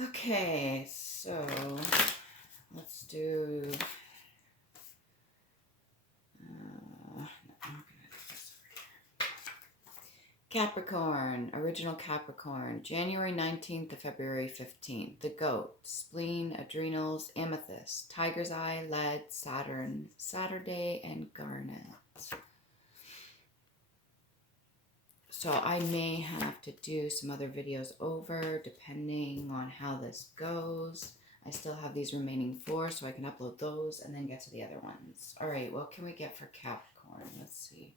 Okay, so let's do... no, I'm gonna do this over here. Capricorn, original Capricorn, January 19th to February 15th. The goat, spleen, adrenals, amethyst, tiger's eye, lead, Saturn, Saturday, and garnet. So I may have to do some other videos over depending on how this goes. I still have these remaining 4, so I can upload those and then get to the other ones. All right, what can we get for Capricorn? Let's see.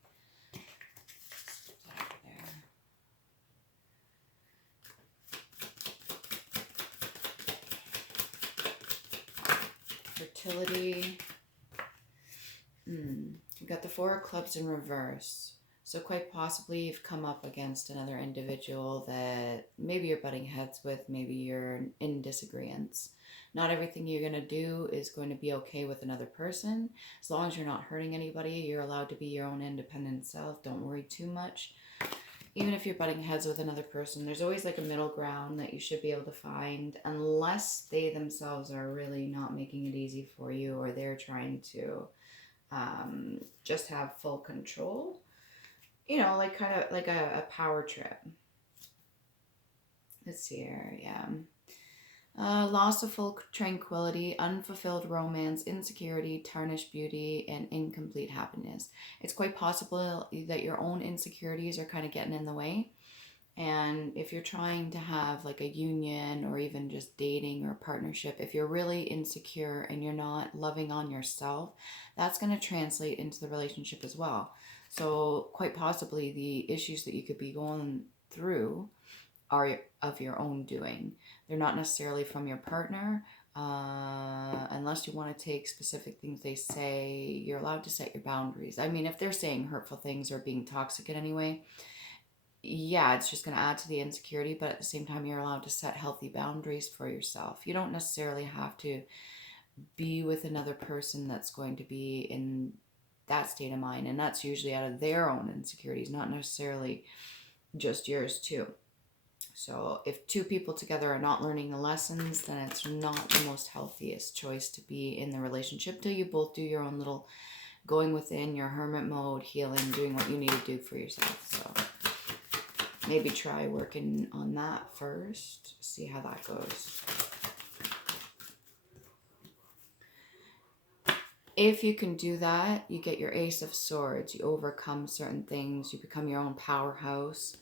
Fertility. We got the 4 of clubs in reverse. So quite possibly you've come up against another individual that maybe you're butting heads with, maybe you're in disagreements. Not everything you're going to do is going to be okay with another person. As long as you're not hurting anybody, you're allowed to be your own independent self. Don't worry too much. Even if you're butting heads with another person, there's always like a middle ground that you should be able to find, unless they themselves are really not making it easy for you, or they're trying to just have full control. You know, like kind of like a power trip. Let's see here, yeah. Loss of full tranquility, unfulfilled romance, insecurity, tarnished beauty, and incomplete happiness. It's quite possible that your own insecurities are kind of getting in the way. And if you're trying to have like a union or even just dating or partnership, if you're really insecure and you're not loving on yourself, that's going to translate into the relationship as well. So quite possibly the issues that you could be going through are of your own doing. They're not necessarily from your partner. Unless you want to take specific things they say, you're allowed to set your boundaries. I mean, if they're saying hurtful things or being toxic in any way, yeah, it's just going to add to the insecurity, but at the same time, you're allowed to set healthy boundaries for yourself. You don't necessarily have to be with another person that's going to be in that state of mind, and that's usually out of their own insecurities, not necessarily just yours too. So if 2 people together are not learning the lessons, then it's not the most healthiest choice to be in the relationship till you both do your own little going within your hermit mode, healing, doing what you need to do for yourself. So maybe try working on that first, see how that goes. If you can do that, you get your Ace of Swords. You overcome certain things. You become your own powerhouse.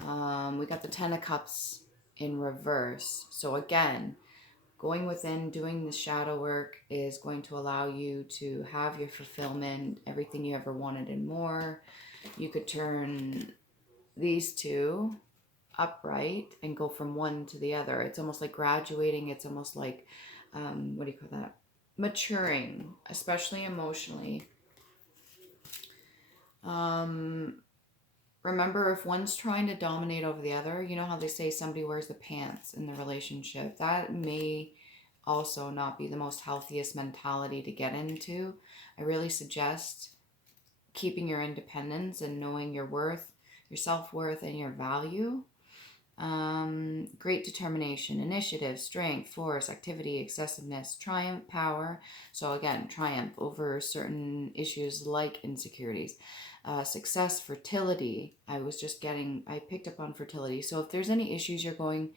We got the 10 of Cups in reverse. So again, going within, doing the shadow work is going to allow you to have your fulfillment, everything you ever wanted and more. You could turn these 2 upright and go from one to the other. It's almost like graduating. It's almost like, what do you call that? Maturing, especially emotionally. Remember, if one's trying to dominate over the other, you know how they say somebody wears the pants in the relationship. That may also not be the most healthiest mentality to get into. I really suggest keeping your independence and knowing your worth, your self-worth, and your value. Great determination, initiative, strength, force, activity, excessiveness, triumph, power. So again, triumph over certain issues like insecurities. Success, fertility. I picked up on fertility. So if there's any issues you're going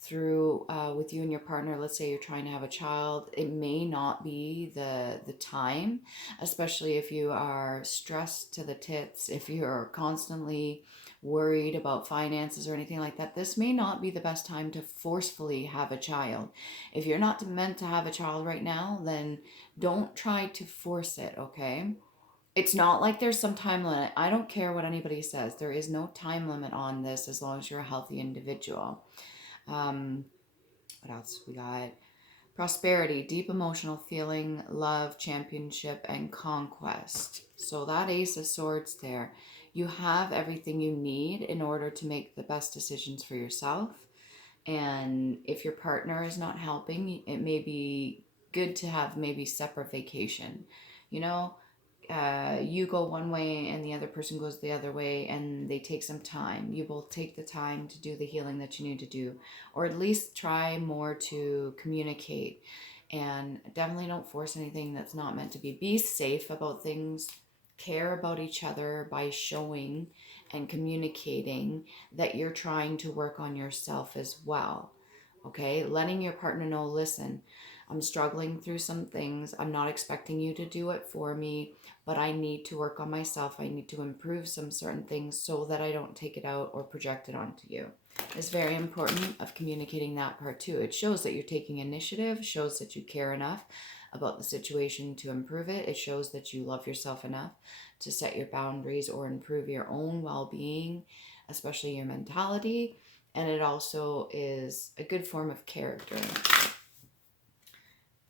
through with you and your partner, let's say you're trying to have a child, it may not be the time, especially if you are stressed to the tits, if you're constantly worried about finances or anything like that. This may not be the best time to forcefully have a child. If you're not meant to have a child right now, then don't try to force it, okay? It's not like there's some time limit. I don't care what anybody says. There is no time limit on this as long as you're a healthy individual. What else we got? Prosperity, deep emotional feeling, love, championship, and conquest. So that Ace of Swords there, you have everything you need in order to make the best decisions for yourself. And if your partner is not helping, it may be good to have maybe separate vacation. You know, you go one way and the other person goes the other way, and they take some time. You both take the time to do the healing that you need to do, or at least try more to communicate. And definitely don't force anything that's not meant to be. Be safe about things. Care about each other by showing and communicating that you're trying to work on yourself as well. Okay, letting your partner know, listen, I'm struggling through some things. I'm not expecting you to do it for me, but I need to work on myself. I need to improve some certain things so that I don't take it out or project it onto you. It's very important of communicating that part too. It shows that you're taking initiative, shows that you care enough about the situation to improve it. It shows that you love yourself enough to set your boundaries or improve your own well-being, especially your mentality. And it also is a good form of character,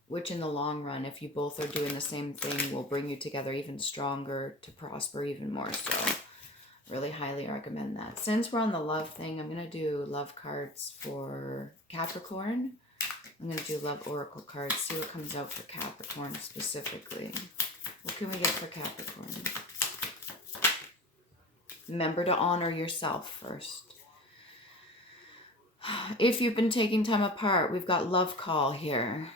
which in the long run, if you both are doing the same thing, will bring you together even stronger to prosper even more so. Really highly recommend that. Since we're on the love thing, I'm going to do love cards for Capricorn. I'm going to do love oracle cards, see what comes out for Capricorn specifically. What can we get for Capricorn? Remember to honor yourself first. If you've been taking time apart, we've got love call here.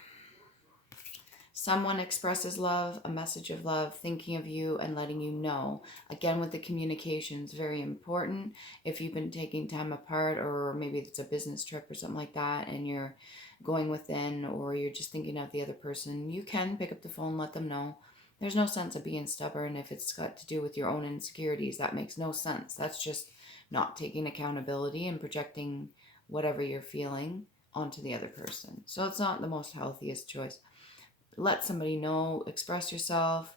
Someone expresses love, a message of love, thinking of you and letting you know. Again, with the communications, very important. If you've been taking time apart, or maybe it's a business trip or something like that, and you're going within, or you're just thinking of the other person, you can pick up the phone, let them know. There's no sense of being stubborn if it's got to do with your own insecurities. That makes no sense. That's just not taking accountability and projecting whatever you're feeling onto the other person. So it's not the most healthiest choice. Let somebody know, express yourself,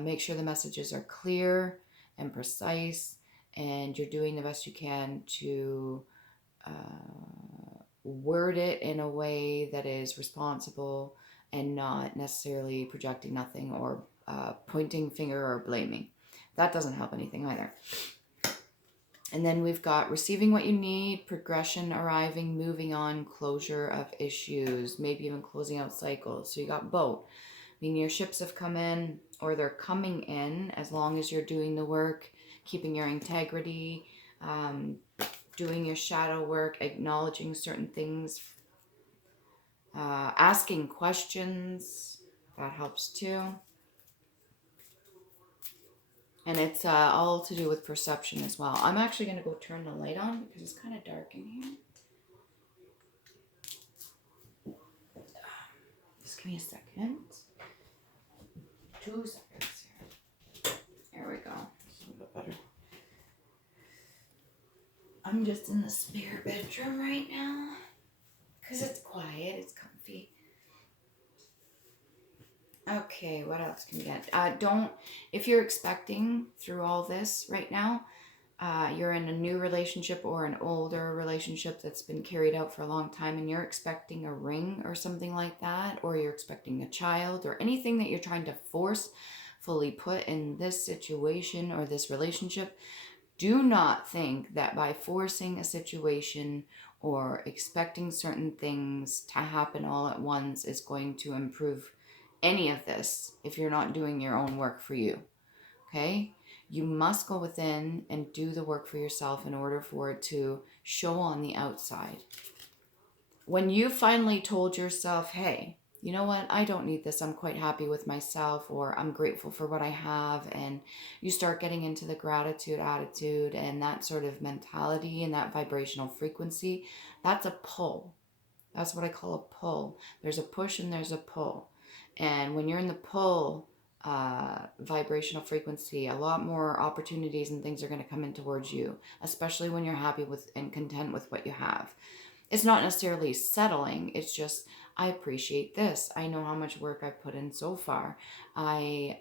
make sure the messages are clear and precise, and you're doing the best you can to word it in a way that is responsible and not necessarily projecting nothing or pointing finger or blaming. That doesn't help anything either. And then we've got receiving what you need, progression, arriving, moving on, closure of issues, maybe even closing out cycles. So you got both. I mean, your ships have come in, or they're coming in, as long as you're doing the work, keeping your integrity, doing your shadow work, acknowledging certain things, asking questions. That helps too. And it's all to do with perception as well. I'm actually going to go turn the light on because it's kind of dark in here. Just give me a second. 2 seconds here. There we go. It's a little bit better. I'm just in the spare bedroom right now because it's quiet. It's comfy. Okay, what else can we get? If you're expecting through all this right now, you're in a new relationship or an older relationship that's been carried out for a long time, and you're expecting a ring or something like that, or you're expecting a child, or anything that you're trying to forcefully put in this situation or this relationship, do not think that by forcing a situation or expecting certain things to happen all at once is going to improve any of this if you're not doing your own work for you. Okay? You must go within and do the work for yourself in order for it to show on the outside. When you finally told yourself, hey, you know what, I don't need this, I'm quite happy with myself, or I'm grateful for what I have, and you start getting into the gratitude attitude and that sort of mentality and that vibrational frequency, that's a pull. That's what I call a pull. There's a push and there's a pull. And when you're in the pull vibrational frequency, a lot more opportunities and things are going to come in towards you, especially when you're happy with and content with what you have. It's not necessarily settling. It's just, I appreciate this. I know how much work I've put in so far. I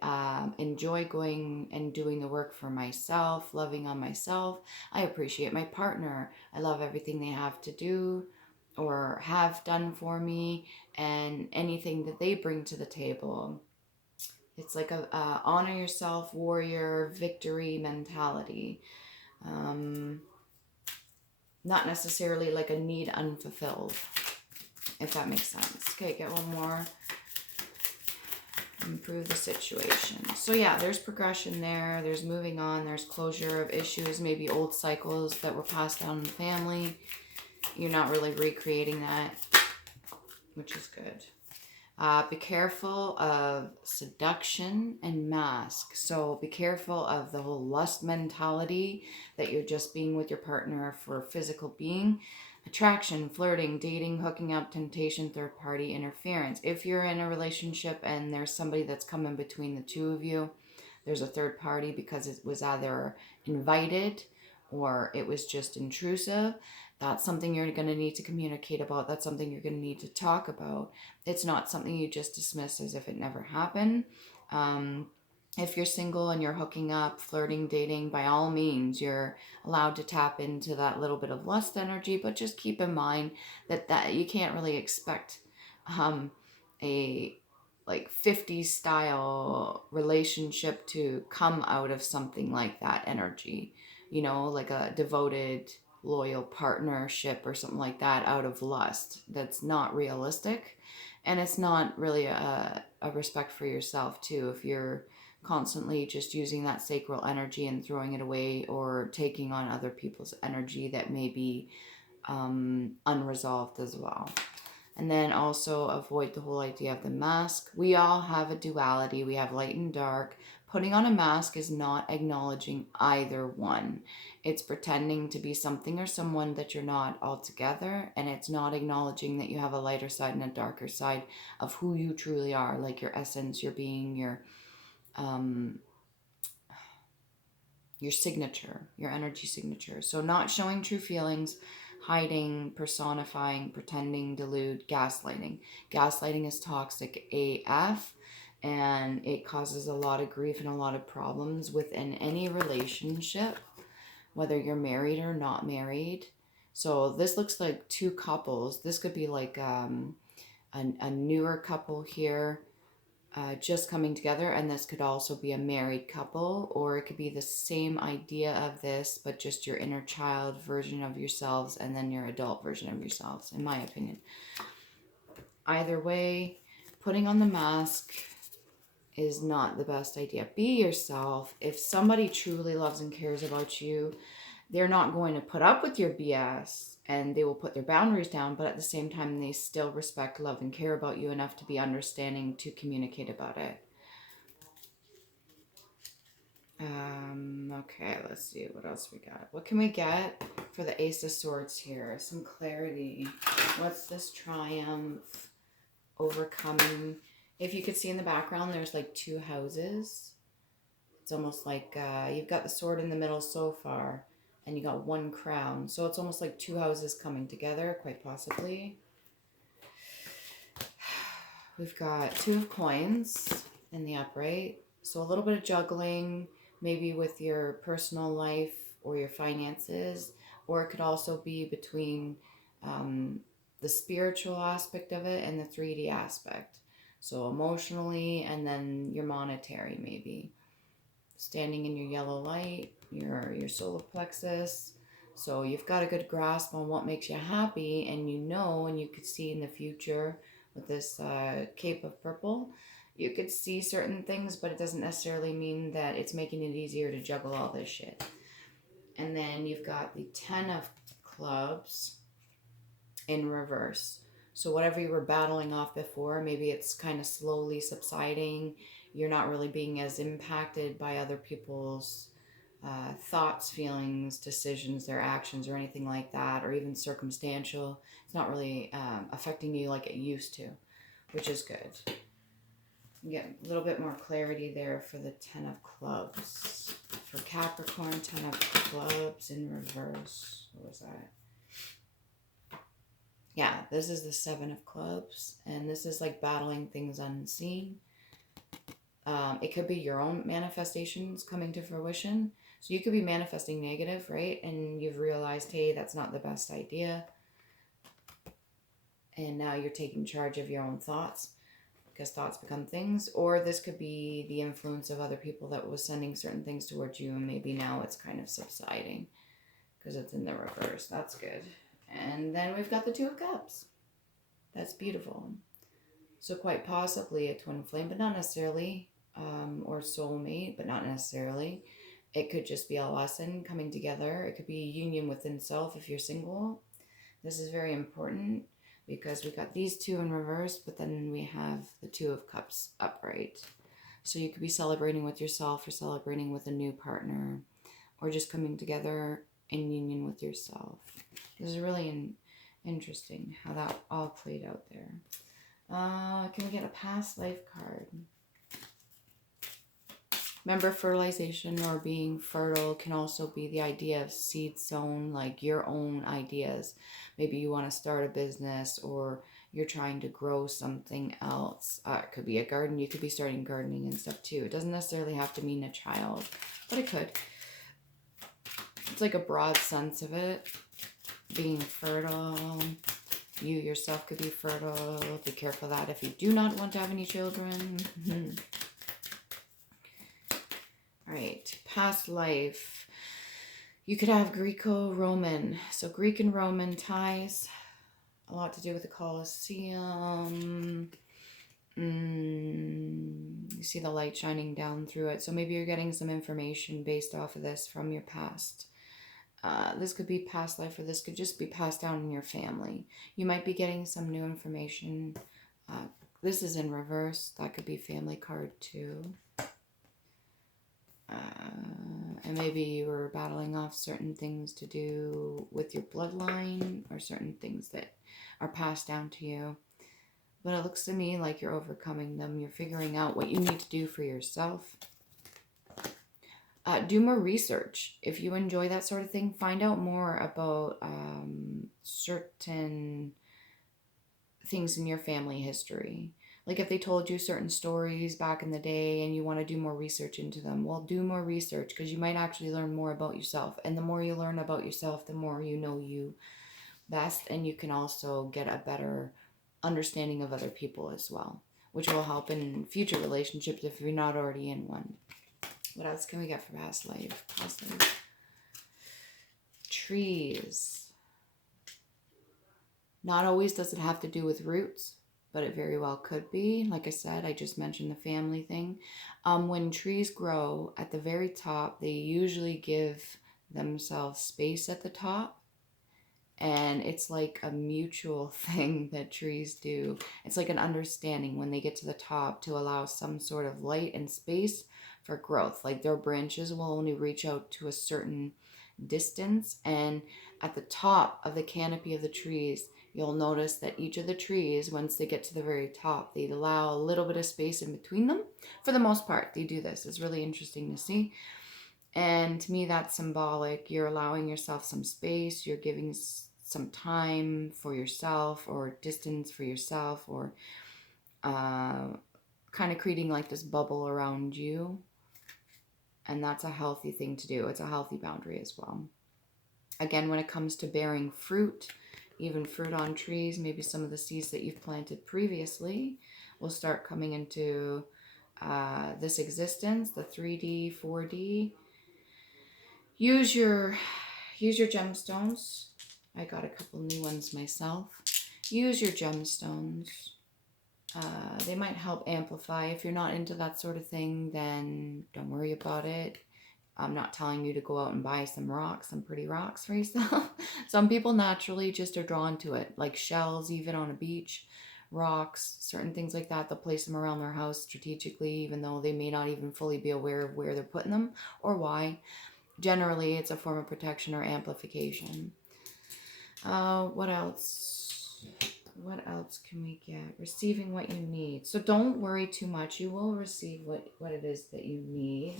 enjoy going and doing the work for myself, loving on myself. I appreciate my partner. I love everything they have to do or have done for me, and anything that they bring to the table. It's like a honor yourself, warrior, victory mentality. Not necessarily like a need unfulfilled, if that makes sense. Okay, get one more. Improve the situation. So yeah, there's progression there. There's moving on. There's closure of issues, maybe old cycles that were passed down in the family. You're not really recreating that, which is good. Be careful of seduction and mask. So be careful of the whole lust mentality that you're just being with your partner for physical being. Attraction, flirting, dating, hooking up, temptation, third party interference. If you're in a relationship and there's somebody that's coming between the two of you, there's a third party because it was either invited or it was just intrusive. That's something you're going to need to communicate about. That's something you're going to need to talk about. It's not something you just dismiss as if it never happened. If you're single and you're hooking up, flirting, dating, by all means, you're allowed to tap into that little bit of lust energy, but just keep in mind that you can't really expect a like 50s style relationship to come out of something like that energy, you know, like a devoted, loyal partnership or something like that out of lust. That's not realistic, and it's not really a respect for yourself too if you're constantly just using that sacral energy and throwing it away or taking on other people's energy that may be unresolved as well. And then also avoid the whole idea of the mask. We all have a duality. We have light and dark. Putting on a mask is not acknowledging either one. It's pretending to be something or someone that you're not altogether, and it's not acknowledging that you have a lighter side and a darker side of who you truly are, like your essence, your being, your signature, your energy signature. So not showing true feelings, hiding, personifying, pretending, delude, gaslighting. Gaslighting is toxic AF, and it causes a lot of grief and a lot of problems within any relationship, whether you're married or not married. So this looks like two couples. This could be like a newer couple here, just coming together, and this could also be a married couple, or it could be the same idea of this, but just your inner child version of yourselves and then your adult version of yourselves, in my opinion. Either way, putting on the mask is not the best idea. Be yourself. If somebody truly loves and cares about you, they're not going to put up with your BS, and they will put their boundaries down, but at the same time, they still respect, love, and care about you enough to be understanding to communicate about it. Okay, let's see what else we got. What can we get for the Ace of Swords here? Some clarity. What's this triumph? Overcoming. If you could see in the background, there's like two houses. It's almost like you've got the sword in the middle so far, and you got one crown. So it's almost like two houses coming together, quite possibly. We've got Two of Coins in the upright. So a little bit of juggling, maybe with your personal life or your finances, or it could also be between the spiritual aspect of it and the 3D aspect. So emotionally, and then your monetary maybe. Standing in your yellow light, your solar plexus. So you've got a good grasp on what makes you happy, and you know, and you could see in the future with this cape of purple, you could see certain things, but it doesn't necessarily mean that it's making it easier to juggle all this shit. And then you've got the 10 of Clubs in reverse. So whatever you were battling off before, maybe it's kind of slowly subsiding. You're not really being as impacted by other people's thoughts, feelings, decisions, their actions, or anything like that, or even circumstantial. It's not really affecting you like it used to, which is good. You get a little bit more clarity there for the 10 of Clubs. For Capricorn, 10 of Clubs in reverse. What was that? Yeah, this is the 7 of Clubs, and this is like battling things unseen. It could be your own manifestations coming to fruition. So you could be manifesting negative, right? And you've realized, hey, that's not the best idea. And now you're taking charge of your own thoughts, because thoughts become things. Or this could be the influence of other people that was sending certain things towards you, and maybe now it's kind of subsiding because it's in the reverse. That's good. And then we've got the 2 of Cups. That's beautiful. So quite possibly a twin flame, but not necessarily, or soulmate, but not necessarily. It could just be a lesson coming together. It could be a union within self if you're single. This is very important because we got these two in reverse, but then we have the Two of Cups upright. So you could be celebrating with yourself or celebrating with a new partner or just coming together in union with yourself. This is really interesting how that all played out there. Can we get a past life card? Remember, fertilization or being fertile can also be the idea of seed sown, like your own ideas. Maybe you want to start a business or you're trying to grow something else. It could be a garden. You could be starting gardening and stuff too. It doesn't necessarily have to mean a child, but it could. It's like a broad sense of it. Being fertile. You yourself could be fertile. Be careful of that if you do not want to have any children. All right, past life. You could have Greco-Roman. So Greek and Roman ties. A lot to do with the Colosseum. You see the light shining down through it. So maybe you're getting some information based off of this from your past. This could be past life, or this could just be passed down in your family. You might be getting some new information. This is in reverse. That could be family card too. And maybe you were battling off certain things to do with your bloodline or certain things that are passed down to you. But it looks to me like you're overcoming them. You're figuring out what you need to do for yourself. Do more research. If you enjoy that sort of thing, find out more about certain things in your family history. Like if they told you certain stories back in the day and you want to do more research into them, well, do more research because you might actually learn more about yourself. And the more you learn about yourself, the more you know you best. And you can also get a better understanding of other people as well, which will help in future relationships if you're not already in one. What else can we get for past life? Past life. Trees. Not always does it have to do with roots, but it very well could be. Like I said, I just mentioned the family thing. When trees grow at the very top, they usually give themselves space at the top. And it's like a mutual thing that trees do. It's like an understanding when they get to the top to allow some sort of light and space for growth. Like their branches will only reach out to a certain distance. And at the top of the canopy of the trees, you'll notice that each of the trees, once they get to the very top, they allow a little bit of space in between them. For the most part, they do this. It's really interesting to see. And to me, that's symbolic. You're allowing yourself some space. You're giving some time for yourself or distance for yourself, or kind of creating like this bubble around you. And that's a healthy thing to do. It's a healthy boundary as well. Again, when it comes to bearing fruit, even fruit on trees, maybe some of the seeds that you've planted previously will start coming into this existence, the 3D, 4D. Use your gemstones. I got a couple new ones myself. Use your gemstones. They might help amplify. If you're not into that sort of thing, then don't worry about it. I'm not telling you to go out and buy some rocks, some pretty rocks for yourself. Some people naturally just are drawn to it, like shells, even on a beach, rocks, certain things like that. They'll place them around their house strategically, even though they may not even fully be aware of where they're putting them or why. Generally, it's a form of protection or amplification. What else? What else can we get? Receiving what you need. So don't worry too much. You will receive what it is that you need.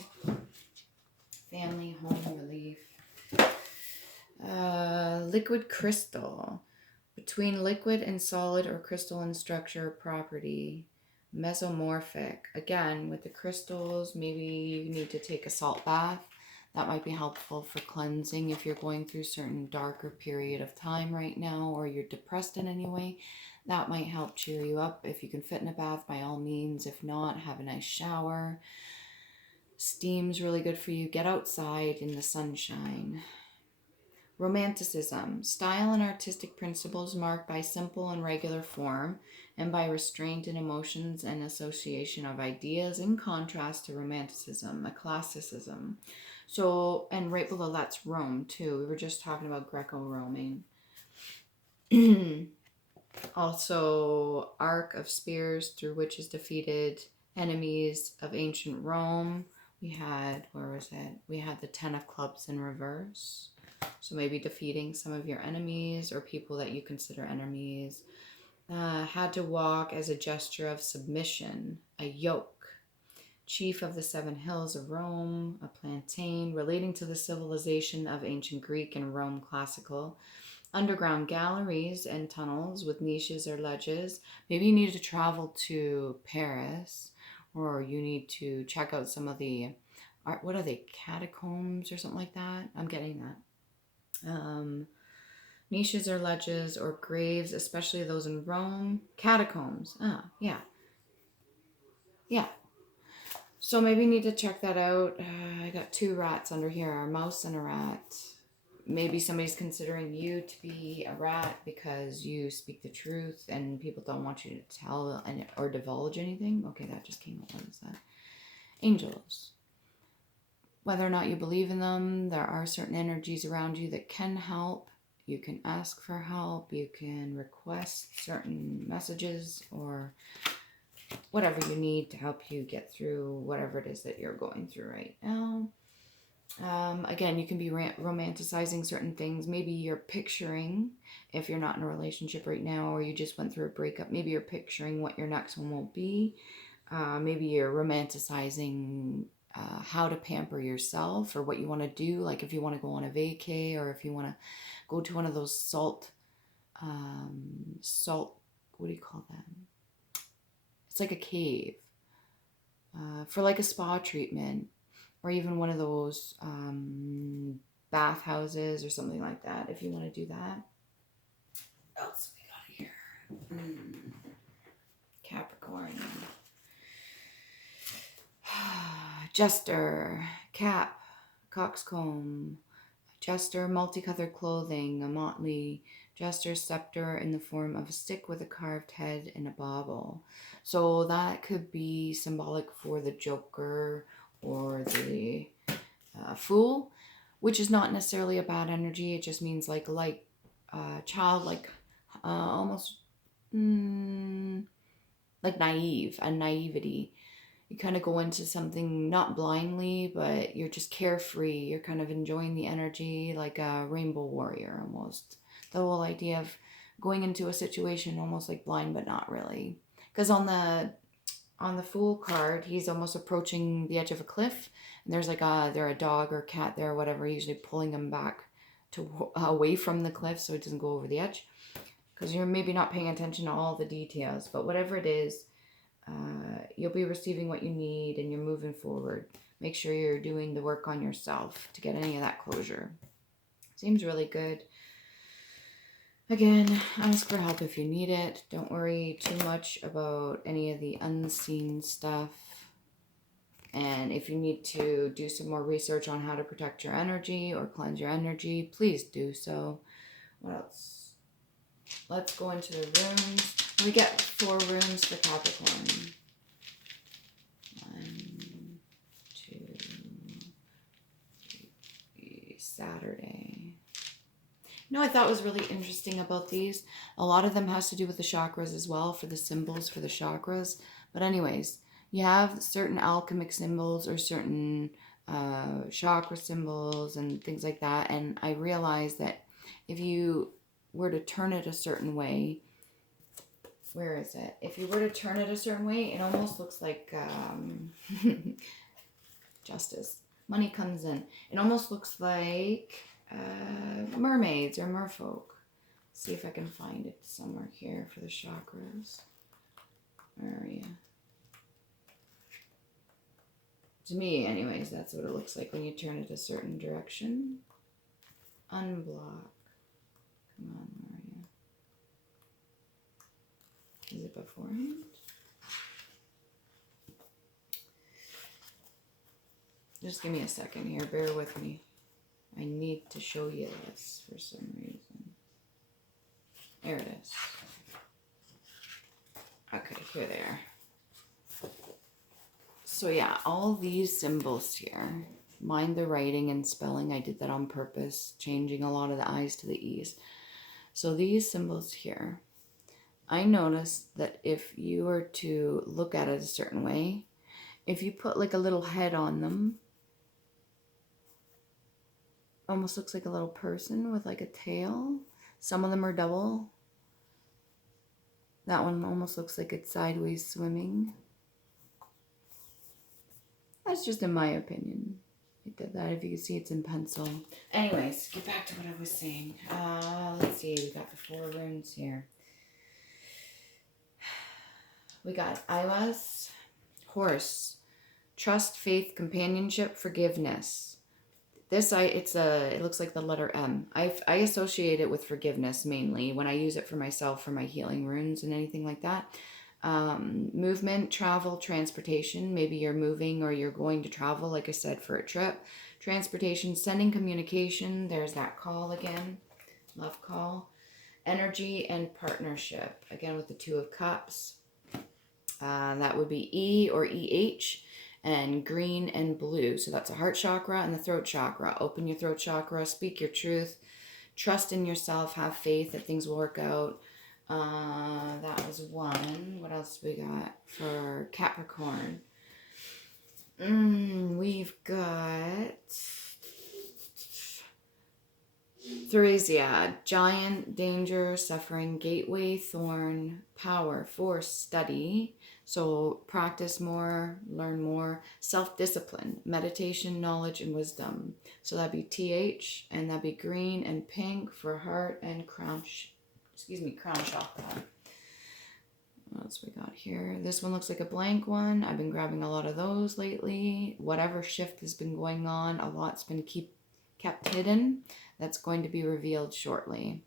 Family, home, relief. Liquid crystal. Between liquid and solid or crystalline structure or property. Mesomorphic. Again, with the crystals, maybe you need to take a salt bath. That might be helpful for cleansing if you're going through certain darker period of time right now, or you're depressed in any way. That might help cheer you up. If you can fit in a bath, by all means. If not, have a nice shower. Steam's really good for you. Get outside in the sunshine. Romanticism, style and artistic principles marked by simple and regular form and by restraint in emotions and association of ideas, in contrast to romanticism, a classicism. So, and right below that's Rome too. We were just talking about Greco-Roman. Also, arc of spears through which is defeated enemies of ancient Rome. We had, where was it? We had the 10 of clubs in reverse. So maybe defeating some of your enemies or people that you consider enemies. Had to walk as a gesture of submission, a yoke. Chief of the 7 hills of Rome, a plantain, relating to the civilization of ancient Greek and Rome classical. Underground galleries and tunnels with niches or ledges. Maybe you need to travel to Paris, or you need to check out some of the art. What are they, catacombs or something like that? I'm getting that. Niches or ledges or graves, especially those in Rome. Catacombs. Yeah. Yeah. So maybe you need to check that out. I got 2 rats under here, a mouse and a rat. Maybe somebody's considering you to be a rat because you speak the truth and people don't want you to tell or divulge anything. Okay, that just came up. What is that? Angels. Whether or not you believe in them, there are certain energies around you that can help. You can ask for help. You can request certain messages or whatever you need to help you get through whatever it is that you're going through right now. Again, you can be romanticizing certain things. Maybe you're picturing, if you're not in a relationship right now or you just went through a breakup, maybe you're picturing what your next one will be. Maybe you're romanticizing how to pamper yourself or what you want to do. Like if you want to go on a vacay or if you want to go to one of those salt, what do you call that? It's like a cave for like a spa treatment. Or even one of those bathhouses or something like that, if you want to do that. What else we got here? Capricorn. Jester, cap, coxcomb. Jester, multicolored clothing, a motley. Jester scepter in the form of a stick with a carved head and a bauble. So that could be symbolic for the Joker or the Fool, which is not necessarily a bad energy. It just means like childlike, almost like naive, a naivety. You kind of go into something not blindly, but you're just carefree. You're kind of enjoying the energy like a rainbow warrior almost. The whole idea of going into a situation almost like blind, but not really. Because on the Fool card, he's almost approaching the edge of a cliff, and there's like a dog or cat there or whatever, usually pulling him back to away from the cliff so it doesn't go over the edge. Because you're maybe not paying attention to all the details, but whatever it is, you'll be receiving what you need and you're moving forward. Make sure you're doing the work on yourself to get any of that closure. Seems really good. Again, ask for help if you need it. Don't worry too much about any of the unseen stuff. And if you need to do some more research on how to protect your energy or cleanse your energy, please do so. What else? Let's go into the runes. We get 4 runes for Capricorn. 1, 2, 3, Saturday. You know, I thought was really interesting about these. A lot of them has to do with the chakras as well, for the symbols for the chakras. But anyways, you have certain alchemic symbols or certain chakra symbols and things like that. And I realized that if you were to turn it a certain way, where is it? If you were to turn it a certain way, it almost looks like justice. Money comes in. It almost looks like mermaids or merfolk. See if I can find it somewhere here for the chakras. Where are you? To me, anyways, that's what it looks like when you turn it a certain direction. Unblock. Come on, where are you? Is it beforehand? Just give me a second here. Bear with me. I need to show you this for some reason. There it is. Okay, here they are. So yeah, all these symbols here, mind the writing and spelling. I did that on purpose, changing a lot of the I's to the E's. So these symbols here, I noticed that if you were to look at it a certain way, if you put like a little head on them, almost looks like a little person with like a tail. Some of them are double. That one almost looks like it's sideways swimming. That's just in my opinion. I did that. If you can see, it's in pencil. Anyways, get back to what I was saying. Let's see. We got the 4 runes here. We got Iwas, horse, trust, faith, companionship, forgiveness. This it looks like the letter M. I associate it with forgiveness mainly when I use it for myself for my healing runes and anything like that. Movement, travel, transportation. Maybe you're moving or you're going to travel, like I said, for a trip. Transportation, sending communication. There's that call again. Love call. Energy and partnership. Again with the 2 of Cups. That would be E or EH. And green and blue. So that's a heart chakra and the throat chakra. Open your throat chakra. Speak your truth. Trust in yourself. Have faith that things will work out. That was 1. What else we got for Capricorn? We've got 3, giant, danger, suffering, gateway, thorn, power, force, study. So practice more, learn more, self-discipline, meditation, knowledge, and wisdom. So that'd be TH, and that'd be green and pink for heart and crown chakra. What else we got here? This one looks like a blank one. I've been grabbing a lot of those lately. Whatever shift has been going on, a lot's been kept hidden. That's going to be revealed shortly.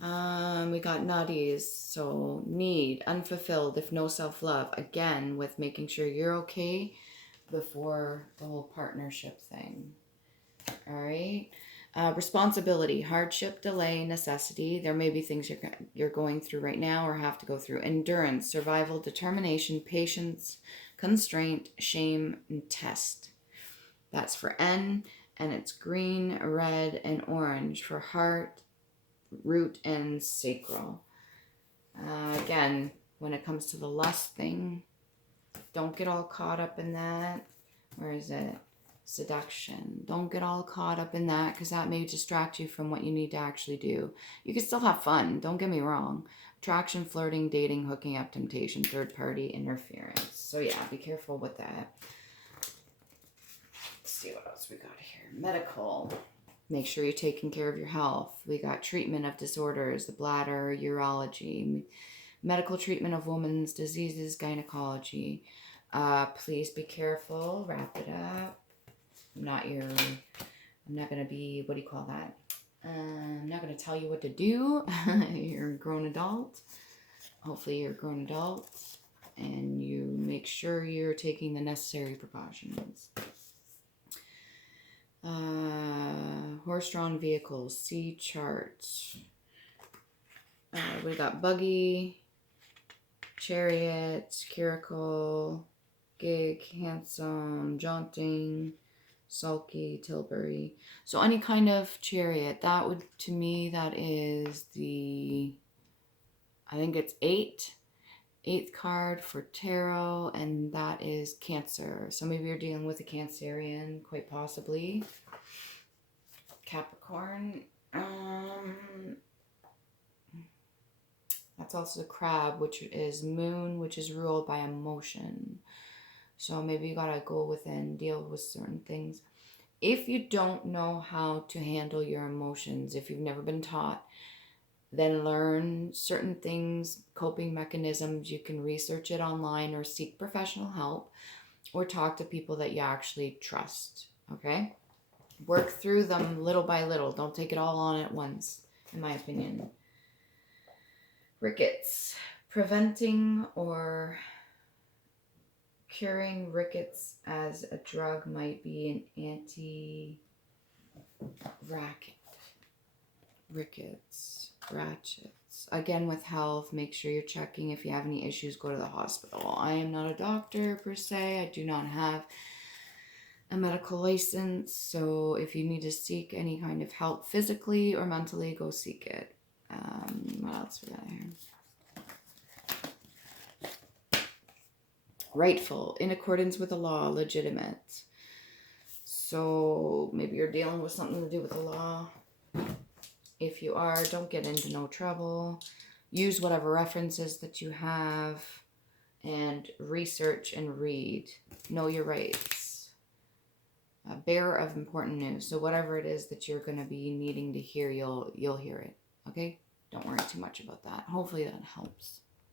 We got nutties. So need, unfulfilled, if no self-love. Again, with making sure you're okay before the whole partnership thing. All right. Responsibility, hardship, delay, necessity. There may be things you're going through right now or have to go through. Endurance, survival, determination, patience, constraint, shame, and test. That's for N, and it's green, red, and orange for heart, root, and sacral. Again, when it comes to the lust thing, don't get all caught up in that. Where is it? Seduction. Don't get all caught up in that because that may distract you from what you need to actually do. You can still have fun. Don't get me wrong. Attraction, flirting, dating, hooking up, temptation, third party, interference. So yeah, be careful with that. Let's see what else we got here. Medical. Make sure you're taking care of your health. We got treatment of disorders, the bladder, urology, medical treatment of women's diseases, gynecology. Please be careful. Wrap it up. I'm not going to be, what do you call that? I'm not going to tell you what to do. You're a grown adult. Hopefully you're a grown adult and you make sure you're taking the necessary precautions. Horse-drawn vehicles, C charts. We got buggy, chariot, curricle, gig, handsome, jaunting, sulky, Tilbury. So any kind of chariot, that would, to me, that is the, I think it's 8th card for tarot, and that is Cancer. So maybe you're dealing with a Cancerian, quite possibly. Capricorn. That's also the crab, which is moon, which is ruled by emotion. So maybe you gotta go within, deal with certain things. If you don't know how to handle your emotions, if you've never been taught, then learn certain things, coping mechanisms. You can research it online or seek professional help or talk to people that you actually trust, okay? Work through them little by little. Don't take it all on at once, in my opinion. Rickets. Preventing or curing rickets as a drug might be an rickets, ratchets. Again, with health, make sure you're checking. If you have any issues, go to the hospital. I am not a doctor per se. I do not have a medical license. So if you need to seek any kind of help physically or mentally, go seek it. What else we got here? Rightful, in accordance with the law, legitimate. So maybe you're dealing with something to do with the law. If you are, don't get into no trouble. Use whatever references that you have and research and read. Know your rights. Bearer of important news. So whatever it is that you're going to be needing to hear, you'll hear it. Okay? Don't worry too much about that. Hopefully that helps.